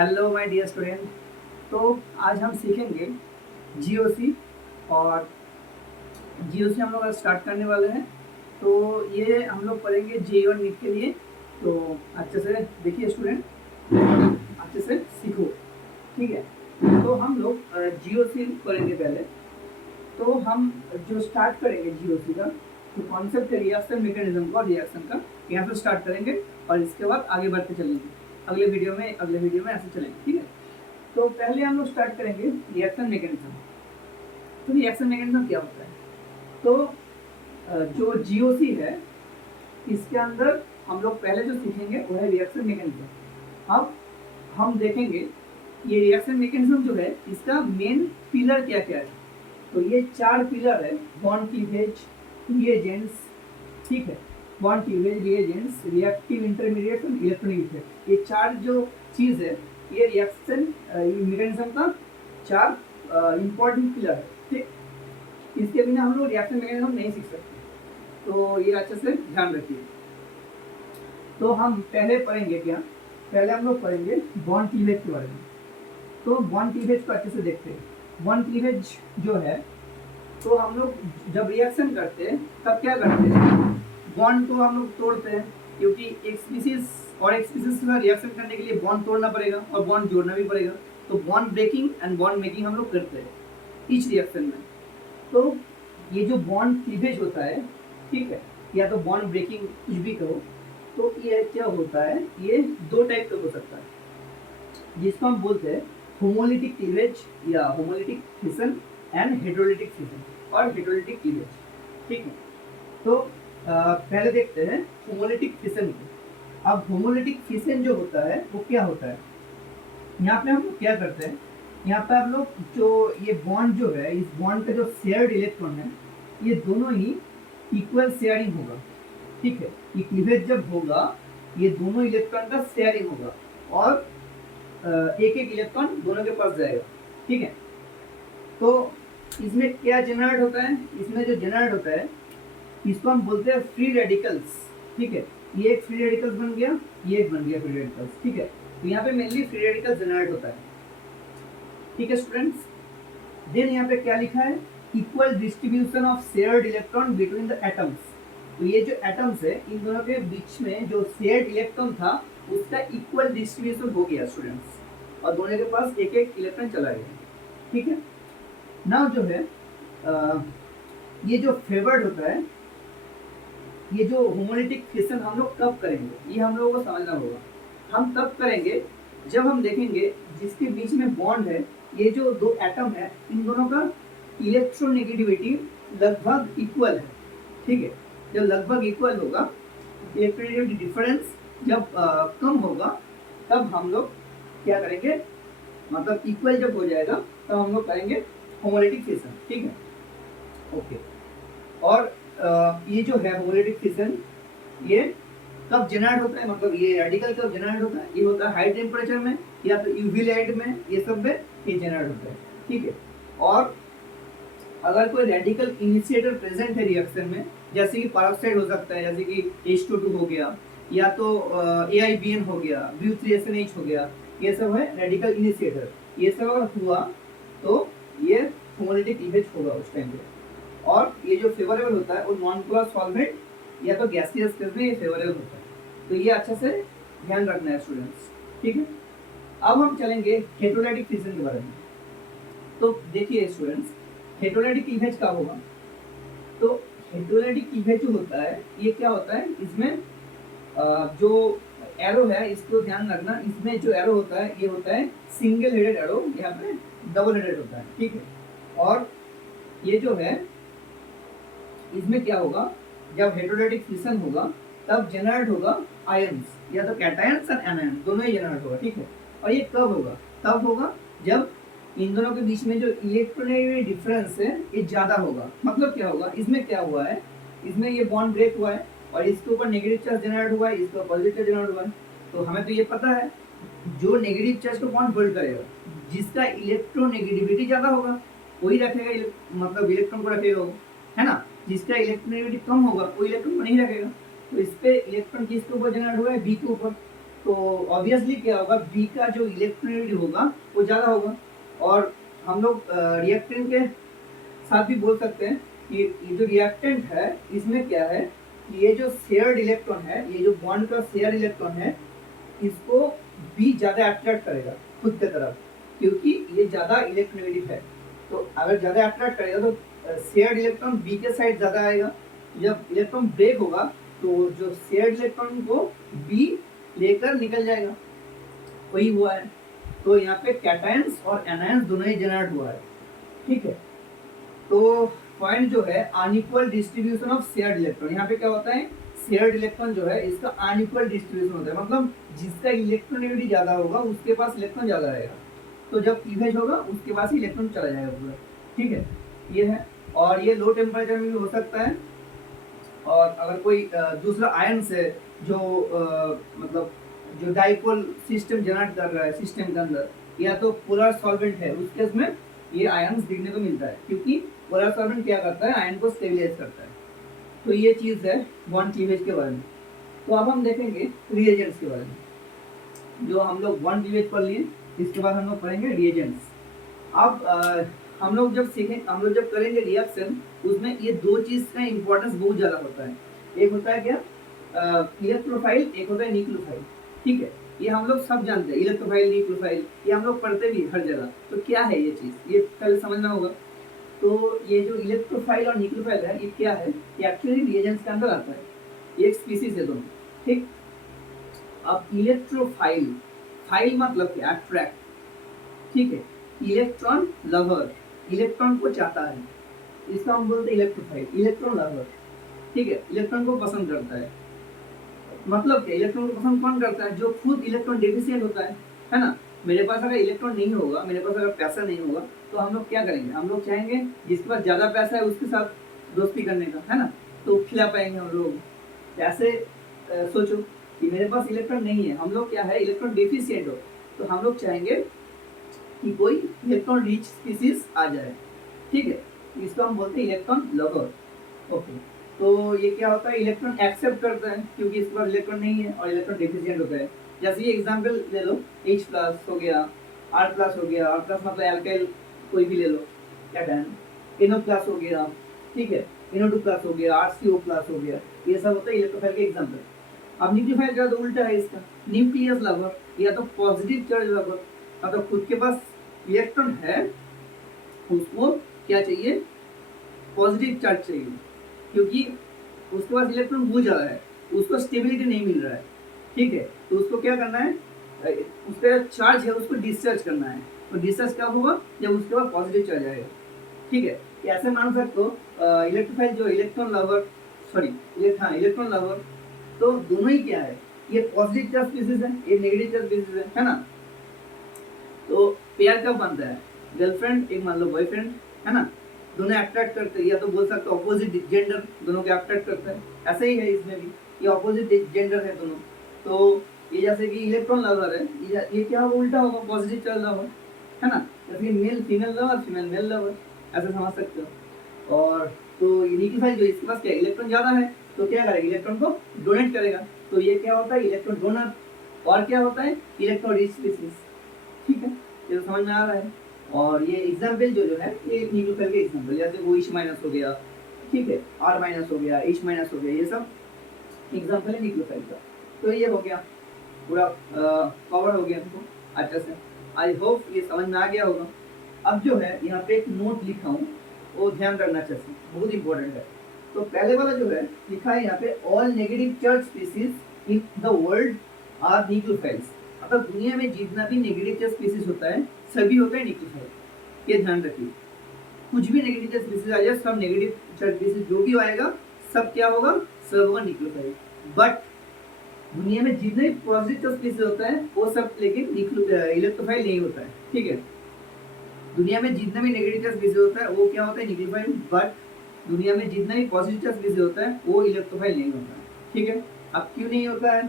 Hello my dear student. तो आज हम सीखेंगे जीओसी और जीओसी हम लोग आज स्टार्ट करने वाले हैं। तो ये हम लोग पढ़ेंगे जेई और नीट के लिए। तो अच्छे से देखिए स्टूडेंट, अच्छे से सीखो, ठीक है। तो हम लोग जीओसी पढ़ेंगे पहले। तो हम जो स्टार्ट करेंगे जीओसी का जो कॉन्सेप्ट है रिएक्शन मैकेनिज्म का, रिएक्शन का यहाँ से स्टार्ट करेंगे और इसके बाद आगे बढ़ते चलेंगे। अगले वीडियो में ऐसे चलेंगे, ठीक है। तो पहले हम लोग स्टार्ट करेंगे रिएक्शन मैकेनिज्म। तो रिएक्शन मैकेनिज्म क्या होता है? तो जो जीओसी है इसके अंदर हम लोग पहले जो सीखेंगे वो है रिएक्शन मैकेनिज्म। अब हम देखेंगे ये रिएक्शन मैकेनिज्म जो है इसका मेन पिलर क्या क्या है। तो ये 4 पिलर है: बॉन्ड क्लीवेज, रिएजेंट्स, ठीक है, bond cleavage, reagents, reactive intermediate और इलेक्ट्रॉनिक इफेक्ट। ये 4 जो चीज है ये रिएक्शन मैकेनिज्म का 4 इंपॉर्टेंट पिलर है, ठीक। इसके बिना हम लोग रिएक्शन मैकेनिज्म नहीं सीख सकते, तो ये अच्छे से ध्यान रखिए। तो हम पहले पढ़ेंगे क्या? पहले हम लोग पढ़ेंगे बॉन्ड क्लीवेज के बारे में। तो बॉन्ड क्लीवेज को अच्छे से देखते हैं। बॉन्ड क्लीवेज जो है, तो हम लोग जब रिएक्शन करते हैं तब क्या करते हैं, बॉन्ड को हम लोग तोड़ते हैं, क्योंकि एक स्पीसीज और एक स्पीसीज का रिएक्शन करने के लिए बॉन्ड तोड़ना पड़ेगा और बॉन्ड जोड़ना भी पड़ेगा। तो bond breaking and bond making हम लोग करते हैं ईच रिएक्शन में। तो ये जो बॉन्ड क्लीवेज होता है, ठीक है, या तो बॉन्ड ब्रेकिंग कुछ भी कहो, तो ये क्या होता है, ये 2 टाइप का हो सकता है, जिसको हम बोलते हैं होमोलिटिक क्लीवेज या homolytic fission and heterolytic fission और हेटेरोलिटिक क्लीवेज, ठीक है। तो पहले देखते हैं होमोलिटिक फिशन को। अब होमोलिटिक फिशन जो होता है वो क्या होता है, यहाँ पे हम लोग क्या करते हैं, यहाँ पे आप लोग जो ये बॉन्ड जो है, इस बॉन्ड का जो शेयर्ड इलेक्ट्रॉन है ये दोनों ही इक्वल शेयरिंग होगा, ठीक है। ये क्लीवेज जब होगा ये दोनों इलेक्ट्रॉन का शेयरिंग होगा और एक एक इलेक्ट्रॉन दोनों के पास जाएगा, ठीक है। तो इसमें क्या जनरेट होता है, इसमें जो जनरेट होता है इसको हम बोलते हैं फ्री रेडिकल्स, ठीक है। ये एक फ्री रेडिकल्स बन गया, ये एक बन गया फ्री रेडिकल्स, ठीक है। तो यहाँ पे मेनली फ्री रेडिकल जनरेट होता है, ठीक है स्टूडेंट्स। देन यहाँ पे क्या लिखा है, equal distribution of shared electron between the atoms. तो ये जो एटम्स है इन दोनों के बीच में जो शेयर्ड इलेक्ट्रॉन था उसका इक्वल डिस्ट्रीब्यूशन हो गया स्टूडेंट्स, और दोनों के पास एक एक इलेक्ट्रॉन चला गया, ठीक है। नाउ जो है ये जो फेवर्ड होता है, ये जो होमोलिटिक फिशन हम लोग कब करेंगे ये हम लोगों को समझना होगा। हम तब करेंगे जब हम देखेंगे जिसके बीच में बॉन्ड है, ये जो 2 एटम है इन दोनों का इलेक्ट्रोनेगेटिविटी लगभग इक्वल है, ठीक है। जब लगभग इक्वल होगा, इलेक्ट्रोनेगेटिविटी डिफरेंस जब कम होगा, तब हम लोग क्या करेंगे, मतलब इक्वल जब हो जाएगा तब हम लोग करेंगे होमोलिटिक फिशन, ठीक है, ओके। और ये जो है होमोलिटिक फिशन ये कब जनरेट होता है, मतलब ये रेडिकल कब जनरेट होता है, ये होता है हाई टेम्परेचर में या तो यूवी लाइट में, ये सब में ये जनरेट होता है, ठीक है। और अगर कोई रेडिकल इनिशिएटर प्रेजेंट है रिएक्शन में, जैसे कि पेरोक्साइड हो सकता है, जैसे कि H2 हो गया, या तो AIBN हो गया, BU3SNH हो गया, ये सब है रेडिकल इनिशिएटर। ये सब अगर हुआ तो ये होमोलिटिक क्लीवेज होगा उस टाइम पे। और ये जो फेवरेबल होता है वो नॉन पोलर सॉल्वेंट या तो गैसियस केस में ये फेवरेबल होता है। तो ये अच्छे से ध्यान रखना है स्टूडेंट्स, ठीक है। अब हम चलेंगे हेटेरोलाइटिक फिशन के बारे में। तो देखिए स्टूडेंट्स, हेटेरोलाइटिक क्लीवेज क्या होगा। तो हेटेरोलाइटिक क्लीवेज जो होता है ये क्या होता है, इसमें जो एरो है इसको ध्यान रखना, इसमें जो एरो होता है ये होता है सिंगल हेडेड एरो, यहाँ पे डबल हेडेड होता है, ठीक है। और ये जो है इसमें क्या होगा, जब हेटेरोलाइटिक फिशन होगा तब जनरेट होगा आयंस, या तो कैटायंस और एनायंस दोनों ही जनरेट होगा, ठीक है। और ये कब होगा, तब होगा जब इन दोनों के बीच में जो इलेक्ट्रोनेगेटिव डिफरेंस है ये ज्यादा होगा। मतलब क्या होगा, इसमें क्या हुआ है, इसमें ये बॉन्ड ब्रेक हुआ है और इसके ऊपर नेगेटिव चार्ज जनरेट हुआ है, इसके ऊपर पॉजिटिव चार्ज जनरेट हुआ है। तो हमें तो ये पता है जो नेगेटिव चार्ज को बॉन्ड होल्ड करेगा, जिसका इलेक्ट्रोनेगेटिविटी ज्यादा होगा वही रखेगा, मतलब इलेक्ट्रॉन को रखेगा वो, है ना। जिसका इलेक्ट्रोनेगेटिविटी कम होगा वो इलेक्ट्रॉन को नहीं रखेगा। तो इस पे इलेक्ट्रॉन किसके ऊपर जनरेट हुआ है, बी के ऊपर। तो ऑब्वियसली क्या होगा, बी का जो इलेक्ट्रोनेगेटिव होगा वो ज़्यादा होगा। और हम लोग रिएक्टेंट के साथ भी बोल सकते हैं कि ये जो रिएक्टेंट है इसमें क्या है कि ये जो शेयर्ड इलेक्ट्रॉन है, ये जो बॉन्ड का शेयर इलेक्ट्रॉन है, इसको बी ज़्यादा अट्रैक्ट करेगा खुद के तरफ, क्योंकि ये ज़्यादा इलेक्ट्रोनेगेटिव है। तो अगर ज़्यादा अट्रैक्ट करेगा तो शेयर्ड इलेक्ट्रॉन बी के साइड ज़्यादा आएगा। जब इलेक्ट्रॉन ब्रेक होगा तो जो शेयर्ड इलेक्ट्रॉन को बी लेकर निकल जाएगा, वही हुआ है। तो यहाँ पे कैटायंस और एनायंस दोनों ही जनरेट हुआ है, ठीक है। तो पॉइंट जो है unequal distribution of shared electron, यहाँ पे क्या होता है, शेयर्ड इलेक्ट्रॉन जो है इसका अनइक्वल डिस्ट्रीब्यूशन होता है, मतलब जिसका इलेक्ट्रोनेगेटिव ज़्यादा होगा उसके पास इलेक्ट्रॉन ज़्यादा रहेगा। तो जब क्लीवेज होगा उसके पास ही इलेक्ट्रॉन चला जाएगा पूरा, ठीक है, ये है। और ये लो टेम्परेचर में भी हो सकता है। और अगर कोई दूसरा आयन से जो मतलब जो डाइपोल सिस्टम जनरेट कर रहा है सिस्टम के अंदर, या तो पोलर सॉल्वेंट है, उस केस में ये आयन्स दिखने को मिलता है, क्योंकि पोलर सॉल्वेंट क्या करता है, आयन को स्टेबलाइज करता है। तो ये चीज़ है बॉन्ड क्लीवेज के बारे में। तो अब हम देखेंगे रिएजेंट्स के बारे में। जो हम लोग बॉन्ड क्लीवेज पढ़ लिए, इसके बाद हम लोग पढ़ेंगे रिएजेंट्स। अब हम लोग जब करेंगे रिएक्शन, उसमें ये दो चीज़ का इम्पोर्टेंस बहुत ज़्यादा होता है। एक होता है क्या, इलेक्ट्रोफाइल, एक होता है न्यूक्लियोफाइल, ठीक है। ये हम लोग सब जानते हैं, इलेक्ट्रोफाइल न्यूक्लियोफाइल, ये हम लोग पढ़ते भी हर जगह। तो क्या है ये चीज़, ये पहले समझना होगा। तो ये जो इलेक्ट्रोफाइल और न्यूक्लियोफाइल है, ये क्या है, ये एक्चुअली रिएजेंट्स के अंदर आता है। ये एक स्पीसीज है दोनों, ठीक। अब इलेक्ट्रोफाइल, फाइल मतलब क्या, अट्रैक्ट, ठीक है। इलेक्ट्रॉन लवर, इलेक्ट्रॉन को चाहता है, इसका हम बोलते हैं इलेक्ट्रोफाइल, इलेक्ट्रॉन लवर, ठीक है। इलेक्ट्रॉन को पसंद करता है, मतलब क्या, इलेक्ट्रॉन को पसंद कौन करता है, जो खुद इलेक्ट्रॉन डेफिशिएंट होता है ना। मेरे पास अगर इलेक्ट्रॉन नहीं होगा, मेरे पास अगर पैसा नहीं होगा, तो हम लोग क्या करेंगे, हम लोग चाहेंगे जिसके पास ज़्यादा पैसा है उसके साथ दोस्ती करने का, है ना। तो खिला पाएंगे हम लोग। ऐसे सोचो कि मेरे पास इलेक्ट्रॉन नहीं है, हम लोग क्या है, इलेक्ट्रॉन डेफिशिएंट हो, तो हम लोग चाहेंगे कि कोई इलेक्ट्रॉन रिच स्पीसीज आ जाए, ठीक है। इसको हम बोलते हैं इलेक्ट्रॉन लवर, ओके। तो ये क्या होता है, इलेक्ट्रॉन एक्सेप्ट करता है क्योंकि इसके पास इलेक्ट्रॉन नहीं है और इलेक्ट्रॉन डेफिशिएंट होता है। जैसे ये एग्जांपल ले लो, H प्लस हो गया, R प्लस हो गया, R प्लस मतलब एल्काइल कोई भी ले लो, क्या कहना, NO प्लस हो गया, ठीक है, NO2 प्लस हो गया, RCO प्लस हो गया, ये सब होता है इलेक्ट्रोफाइल के एग्जांपल। अब न्यूक्लियोफाइल का तो उल्टा है इसका, न्यूक्लियस लवर, या तो पॉजिटिव चार्ज लवर, मतलब खुद के पास इलेक्ट्रॉन है, उसको क्या चाहिए, पॉजिटिव चार्ज चाहिए, क्योंकि उसके पास इलेक्ट्रॉन बहुत ज़्यादा है, उसको स्टेबिलिटी नहीं मिल रहा है, ठीक है। तो उसको क्या करना है, उस पर चार्ज है उसको डिस्चार्ज करना है। तो डिस्चार्ज कब होगा, जब उसके पास पॉजिटिव चार्ज आएगा, ठीक है। ऐसे मान सकते हो इलेक्ट्रोफाइल जो इलेक्ट्रॉन लवर, इलेक्ट्रॉन लवर, तो दोनों ही क्या है, ये पॉजिटिव चार्ज स्पीसीज है, ये नेगेटिव चार्ज स्पीसीज है ना। तो पेयर कब बनता है, गर्लफ्रेंड एक मान लो बॉयफ्रेंड, है ना, दोनों अट्रैक्ट करते हैं, या तो बोल सकते हो ऑपोजिट जेंडर दोनों के अट्रैक्ट करते हैं। ऐसे ही है इसमें भी, ये ऑपोजिट जेंडर है दोनों। तो ये जैसे कि इलेक्ट्रॉन लवर है, ये क्या होगा, उल्टा होगा, पॉजिटिव चार्ज लवर, है ना। जैसे कि male female lover, female male lover, ऐसे समझ सकते हो। और तो ये न्यूक्लियोफाइल जो इसके पास क्या इलेक्ट्रॉन ज़्यादा है, तो क्या करेगा, इलेक्ट्रॉन को डोनेट करेगा। तो ये क्या होता है, इलेक्ट्रॉन डोनर। और क्या होता है, इलेक्ट्रॉन रिच स्पीसीज, ठीक है, ये तो समझ में आ रहा है। और ये एग्जाम्पल जो है ये न्यूक्लियोफाइल के एग्जाम्पल, जैसे वो H माइनस हो गया, ठीक है, R माइनस हो गया, H माइनस हो गया, ये सब एग्जाम्पल है न्यूक्लियोफाइल का। तो ये हो गया पूरा कवर हो गया तुमको अच्छे से। आई होप ये समझ में आ गया होगा। अब जो है यहाँ पे एक नोट लिखा हूँ, वो ध्यान रखना चाहिए, बहुत इंपॉर्टेंट है। तो पहले वाला जो है लिखा है यहाँ पे, all negative charge species in the world are nucleophiles, मतलब दुनिया में जितना भी नेगेटिव चार्ज स्पीसीज होता है सभी होता है न्यूक्लियोफाइल। ये ध्यान रखिए, कुछ भी नेगेटिव चार्ज स्पीसीज आ जाए, सब नेगेटिव चार्ज स्पीसीज जो भी आएगा सब क्या होगा, सब होगा न्यूक्लियोफाइल। बट दुनिया में जितने भी पॉजिटिव चार्ज स्पीसीज होता है वो सब लेकिन इलेक्ट्रोफाइल नहीं होता है, ठीक है। दुनिया में जितना भी नेगेटिव चार्ज स्पीसीज होता है वो क्या होता है, न्यूक्लियोफाइल। बट दुनिया में जितना भी पॉजिटिव चार्ज स्पीसीज होता है वो इलेक्ट्रोफाइल नहीं होता है, ठीक है। अब क्यों नहीं होता है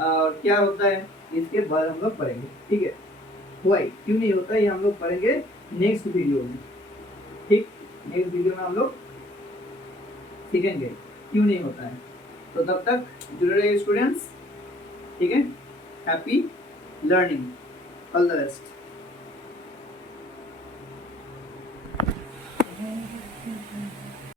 और क्या होता है, इसके बाद हम लोग पढ़ेंगे, ठीक है। वाई क्यों नहीं होता है ये हम लोग पढ़ेंगे नेक्स्ट वीडियो में, ठीक। नेक्स्ट वीडियो में हम लोग सीखेंगे क्यों नहीं होता है। तो तब तक जुड़े रहिए स्टूडेंट्स, ठीक है। Happy learning, all the best.